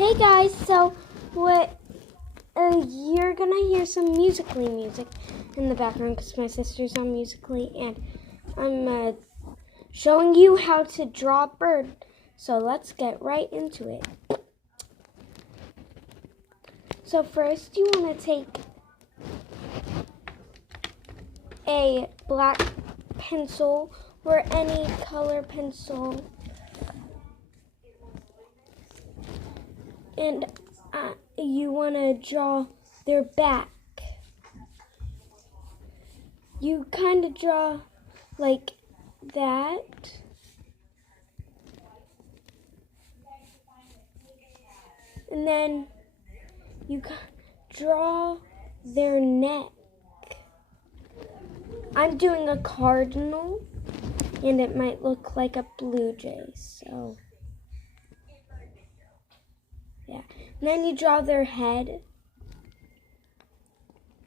Hey guys, so you're gonna hear some Musical.ly music in the background because my sister's on Musical.ly, and I'm showing you how to draw a bird. So let's get right into it. So first you want to take a black pencil or any color pencil, and you want to draw their back. You kind of draw like that. And then you draw their neck. I'm doing a cardinal, and it might look like a blue jay, so yeah. And then you draw their head.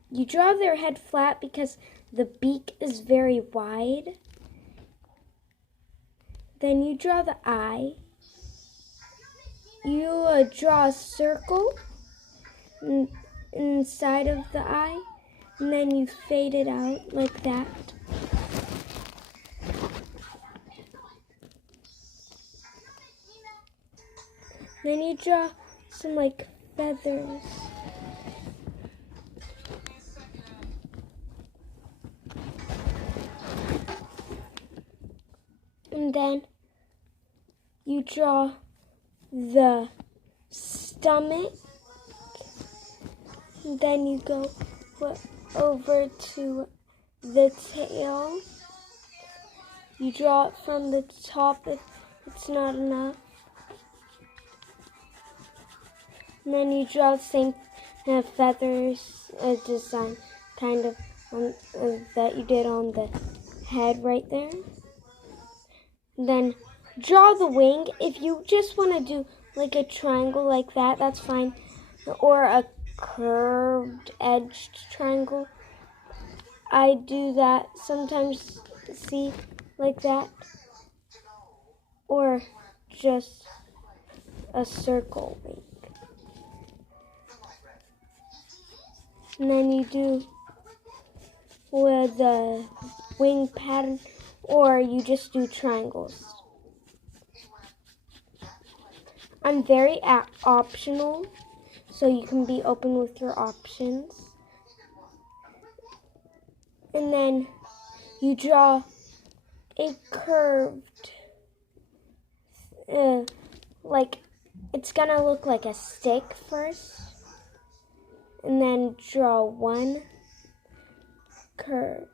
You draw their head flat because the beak is very wide. Then you draw the eye. You draw a circle inside of the eye, and then you fade it out like that. Then you draw some like feathers. And then you draw the stomach. And then you go over to the tail. You draw it from the top if it's not enough. And then you draw the same feathers design kind of that you did on the head right there. And then draw the wing. If you just want to do like a triangle like that, that's fine. Or a curved edged triangle. I do that sometimes, see, like that. Or just a circle wing. And then you do with the wing pattern, or you just do triangles. I'm very optional, so you can be open with your options. And then you draw a curved, like it's gonna look like a stick first. And then draw one curve.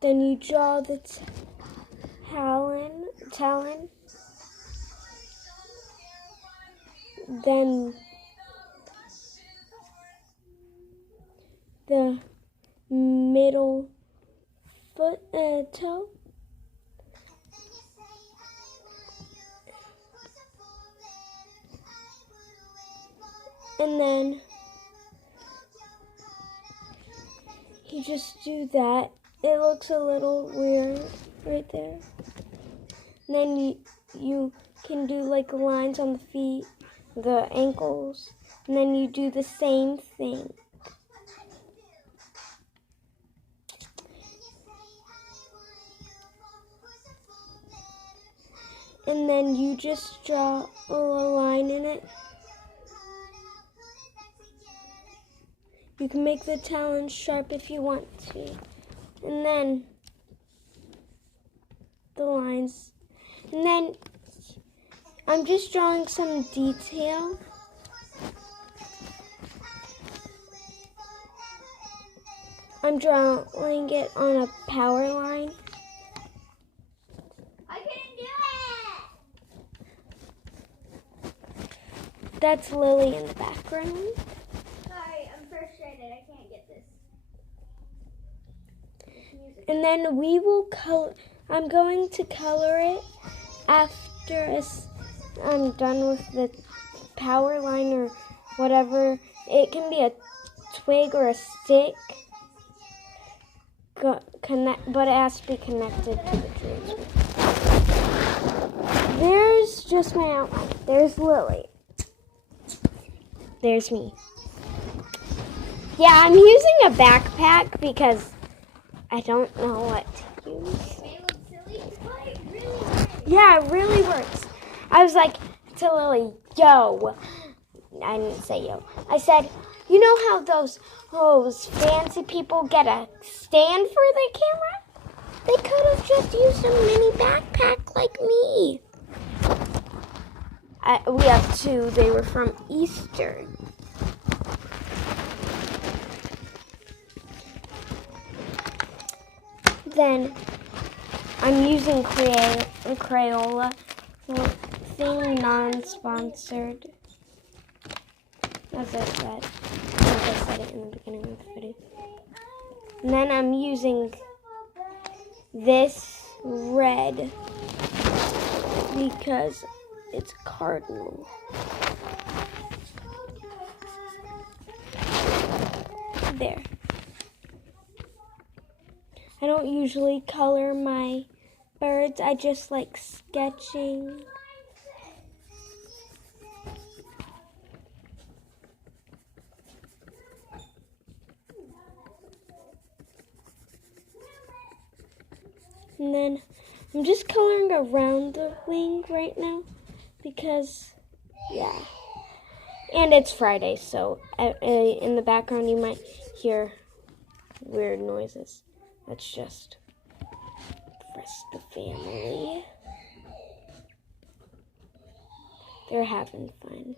Then you draw the talon. Then the middle toe. And then you just do that. It looks a little weird right there. And then you can do like lines on the feet, the ankles, and then you do the same thing. And then you just draw a little line in it. You can make the talons sharp if you want to. And then the lines. And then I'm just drawing some detail. I'm drawing it on a power line. I couldn't do it! That's Lily in the background. Sorry, I'm frustrated. I can't get this. And then we will color. I'm going to color it after I'm done with the power line or whatever. It can be a twig or a stick, but it has to be connected to the tree. just my outline. There's Lily. There's me. Yeah, I'm using a backpack because I don't know what to use. It may look silly, but it really works. Yeah, it really works. I was like to Lily, yo. I didn't say yo. I said, you know how those fancy people get a stand for their camera? They could have just used a mini backpack like me. We have two. They were from Easter. Then I'm using Crayola thing, non-sponsored. As I said it in the beginning of the video. And then I'm using this red because it's Cardinal. There. I don't usually color my birds. I just like sketching. And then I'm just coloring around the wing right now because, yeah. And it's Friday, so in the background you might hear weird noises. That's just the rest of the family. They're having fun.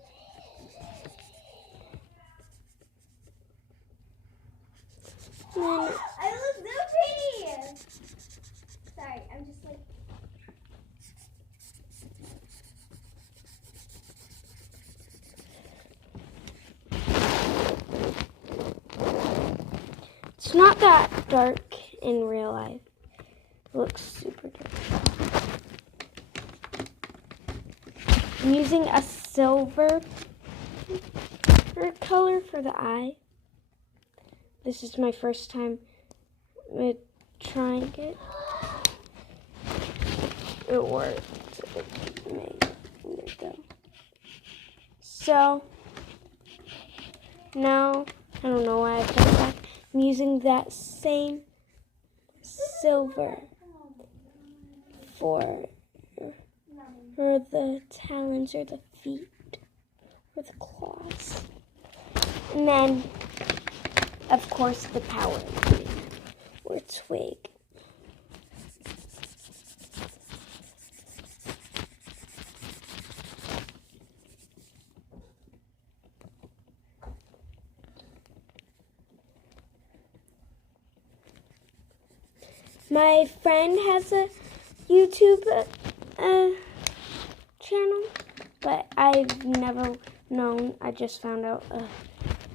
And then, I look so pretty. Sorry, I'm just like. it's not that dark in real life. It looks super dark. I'm using a silver color for the eye. This is my first time trying it. It worked. There we go. So now I don't know why I put it back. I'm using that same silver for the talons or the feet or the claws. And then, of course, the power tree or twig. My friend has a YouTube channel, but I've never known. I just found out a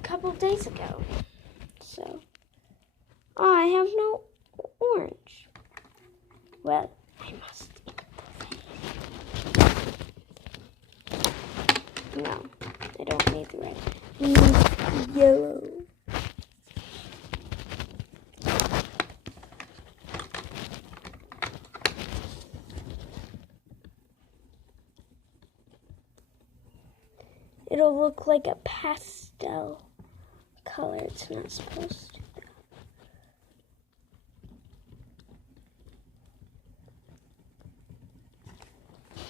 couple days ago. So, I have no orange. Well, I must eat. No, I don't need the red. I need yellow. It'll look like a pastel color. It's not supposed to.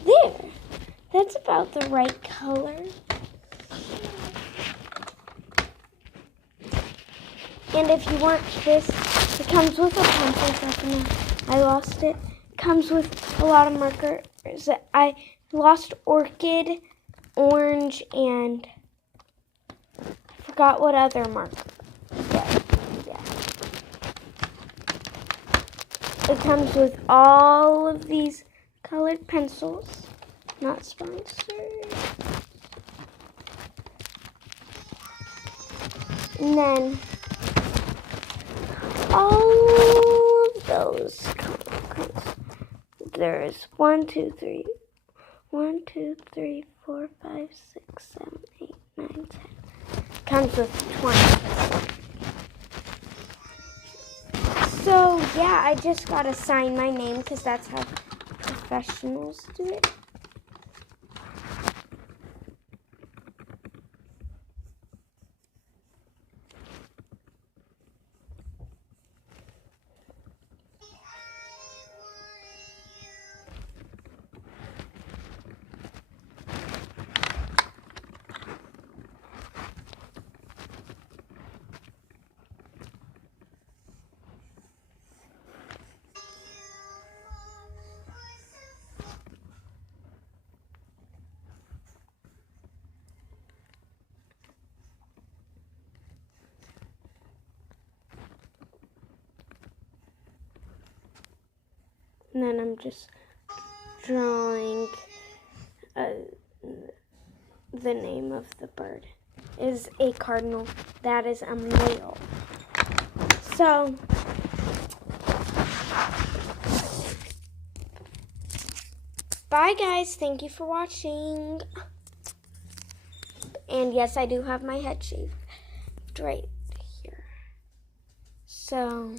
There. That's about the right color. And if you want this, it comes with a pencil sharpener. I lost it. It comes with a lot of markers. I lost orchid, orange, and I forgot what other marker. Yeah. It comes with all of these colored pencils. Not sponsored. And then all of those colors. There's 1, 2, 3, 4, 5, 6, 7, 8, 9, 10. Comes with 20. So yeah, I just gotta sign my name because that's how professionals do it. And then I'm just drawing the name of the bird. Is a cardinal. That is a male. So, bye guys. Thank you for watching. And yes, I do have my head shaved right here. So...